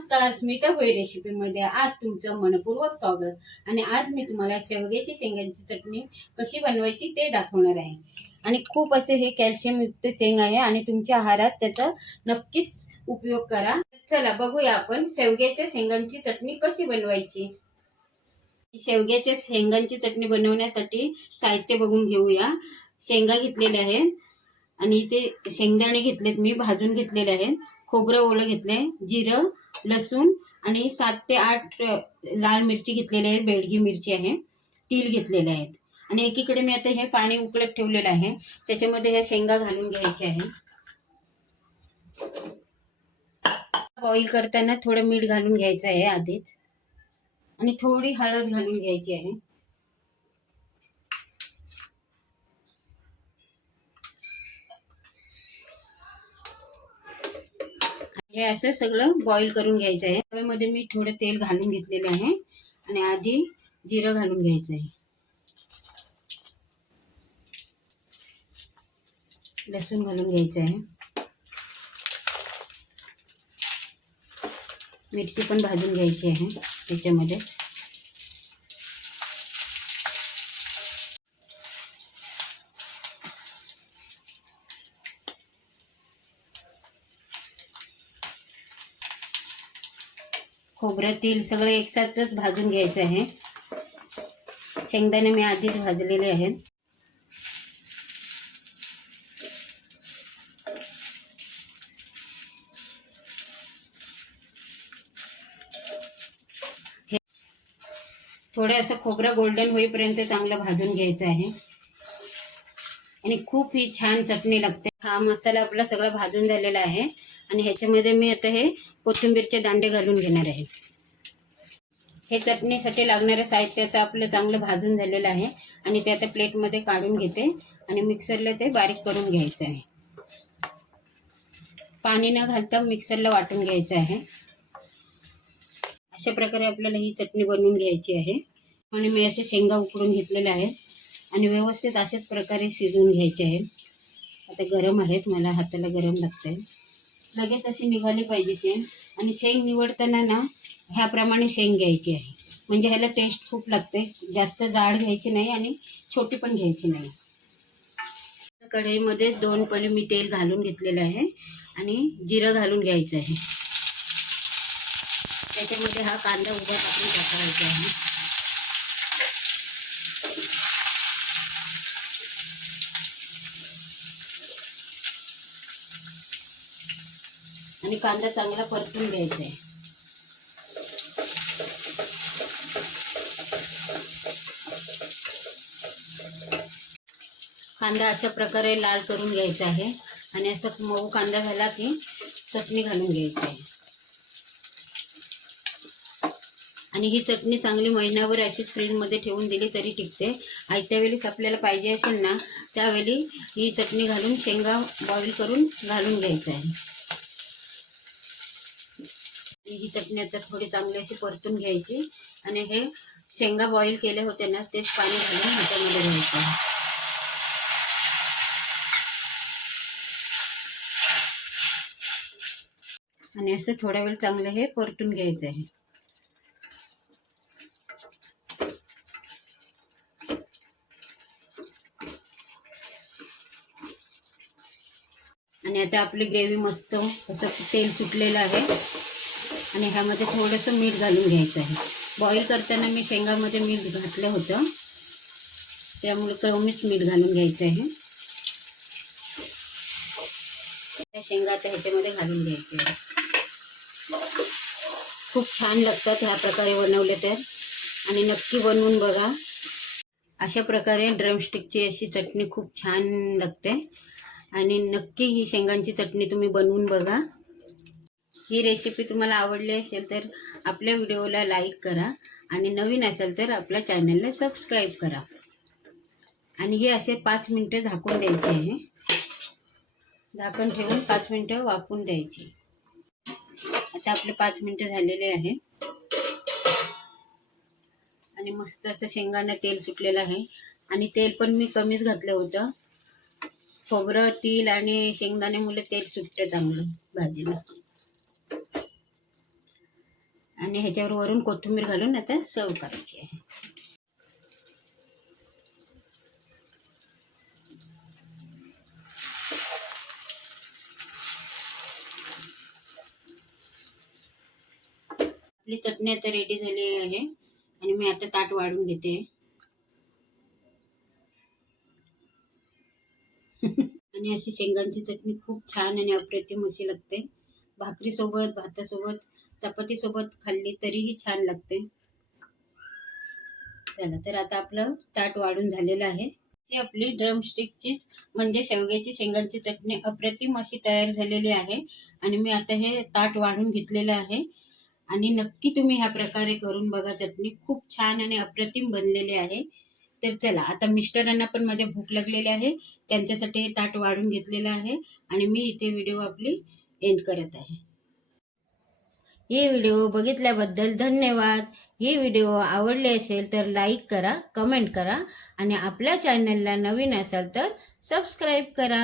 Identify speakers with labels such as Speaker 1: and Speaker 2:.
Speaker 1: नमस्कार स्मिता भोई रेसिपीमध्ये आज तुमचं मनपूर्वक स्वागत. आणि आज मी तुम्हाला शेवग्याची शेंगांची चटणी कशी बनवायची ते दाखवणार आहे. आणि खूप असे हे कॅल्शियमयुक्त शेंग आहे आणि तुमच्या आहारात त्याचा नक्कीच उपयोग करा. चला बघूया आपण शेवग्याच्या शेंगांची चटणी कशी बनवायची. शेवग्याच्या शेंगांची चटणी बनवण्यासाठी साहित्य बघून घेऊया. शेंगा घेतलेल्या आहेत आणि इथे शेंगदाणे घेतलेत मी भाजून घेतलेले आहेत. खोबरं ओलं घेतलंय जिरं लसूण आणि सात ते आठ लाल मिरची घेतलेली आहे बेडगी मिरची आहे तीळ घेतलेले आहेत. आणि एकीकडे मी आता हे पाणी उकळत ठेवलेलं आहे त्याच्यामध्ये ह्या शेंगा घालून घ्यायच्या आहे. बॉईल करताना थोडं मीठ घालून घ्यायचं आहे आधीच. आणि थोडी हळद घालून घ्यायची आहे. हे असं सगळं बॉईल करून घ्यायचं आहे. त्यामध्ये मी थोडं तेल घालून घेतलेलं आहे. आणि आधी जिरं घालून घ्यायचं आहे. लसूण घालून घ्यायचं आहे. मिरची पण भाजून घ्यायची आहे त्याच्यामध्ये. खोबरं तेल सगळं एकसाथच भाजून घ्यायचं आहे. शेंगदाणे मी आधीच भाजलेले आहेत. थोडं असं खोबरं गोल्डन होईपर्यंत चांगलं भाजून घ्यायचं आहे. आणि खूप ही छान चटणी लागते. हा मसाला आपला सगळा भाजून झालेला आहे. आणि ह्याच्यामध्ये मी आता हे कोथिंबीरचे दांडे घालून घेणार आहे. हे चटणीसाठी लागणारं साहित्य आता आपलं चांगलं भाजून झालेलं आहे. आणि ते आता प्लेटमध्ये काढून घेते. आणि मिक्सरला ते बारीक करून घ्यायचं आहे. पाणी न घालता मिक्सरला वाटून घ्यायचं आहे. अशा प्रकारे आपल्याला ही चटणी बनवून घ्यायची आहे. आणि मी असे शेंगा उकडून घेतलेले आहेत. आणि व्यवस्थित अशाच प्रकारे शिजवून घ्यायचे आहेत. आता गरम आहेत मला हाताला गरम लागतंय. लगेच अशी निघाली पाहिजे शेंग आणि शेंग निवडताना ना ह्याप्रमाणे शेंग घ्यायची आहे. म्हणजे ह्याला टेस्ट खूप लागते. जास्त जाड घ्यायची नाही आणि छोटी पण घ्यायची नाही. कढईमध्ये दोन पले मी तेल घालून घेतलेलं आहे आणि जिरं घालून घ्यायचं आहे. त्याच्यामध्ये हा कांदा उभा टाकून टाकायचा आहे. आणि कांदा चांगला परतून घ्यायचा आहे. कांदा अशा प्रकारे लाल करून घ्यायचा आहे. आणि असं मऊ कांदा झाला की चटणी घालून घ्यायची आहे. आणि ही चटणी चांगली महिनाभर अशीच फ्रीजमध्ये ठेवून दिली तरी टिकते. आयत्या वेळेस आपल्याला पाहिजे असेल ना त्यावेळी ही चटणी घालून शेंगा बॉईल करून घालून घ्यायचं आहे. ही चटणी आता थोडी चांगली अशी परतून घ्यायची. आणि हे शेंगा बॉईल केले होते ना तेच पाणी घालून ह्याच्यामध्ये घ्यायचं. आणि असं थोडा वेळ चांगलं हे परतून घ्यायचं आहे. आणि आता आपली ग्रेव्ही मस्त असं तेल सुटलेलं आहे. आणि ह्यामध्ये थोडंसं मीठ घालून घ्यायचं आहे. बॉईल करताना मी शेंगामध्ये मीठ घातलं होतं. त्यामुळे कमीच मीठ घालून घ्यायचं आहे. त्या शेंगा आता ह्याच्यामध्ये घालून घ्यायचे आहे खूप छान लागतात ह्या प्रकारे बनवले तर. आणि नक्की बनवून बघा. अशा प्रकारे ड्रमस्टिकची अशी चटणी खूप छान लागते. आणि नक्की ही शेंगांची चटणी तुम्ही बनवून बघा. ही रेसिपी तुम्हाला आवडली असेल तर आपल्या व्हिडिओला लाईक करा आणि नवीन असेल तर आपल्या चॅनलला सबस्क्राईब करा. आणि हे असे पाच मिनटं झाकून द्यायचे आहे. झाकण ठेवून पाच मिनटं वाफून द्यायची. आता आपले पाच मिनटं झालेले आहे. आणि मस्त असं शेंगांना तेल सुटलेलं आहे. आणि तेल पण मी कमीच घातलं होतं. खोबरं तीळ आणि शेंगदाणे तेल सुटतं चांगलं भाजीला. आणि ह्याच्यावर वरून कोथिंबीर घालून आता सर्व करायची आहे. आपली चटणी आता रेडी झाली आहे आणि मी आता ताट वाढून घेते. आणि अशी शेंगांची चटणी खूप छान आणि अप्रतिम अशी लागते. भाकरीसोबत भातासोबत चपातीसोबत खाल्ली तरीही छान लागते. चला तर आता आपलं ताट वाढून झालेलं आहे. ही आपली ड्रमस्टिकचीच म्हणजे शेवग्याची शेंगांची चटणी अप्रतिम अशी तयार झालेली आहे. आणि मी आता हे ताट वाढून घेतलेलं आहे. आणि नक्की तुम्ही ह्या प्रकारे करून बघा चटणी खूप छान आणि अप्रतिम बनलेली आहे. तर चला आता मिस्टरांना पण माझ्या भूक लागलेली आहे. त्यांच्यासाठी हे ताट वाढून घेतलेलं आहे. आणि मी इथे व्हिडिओ आपली एंड करत आहे. हे व्हिडिओ बघितल्याबद्दल धन्यवाद. हे व्हिडिओ आवडले असेल तर लाईक करा कमेंट करा आणि आपल्या चॅनलला नवीन असाल तर सबस्क्राईब करा.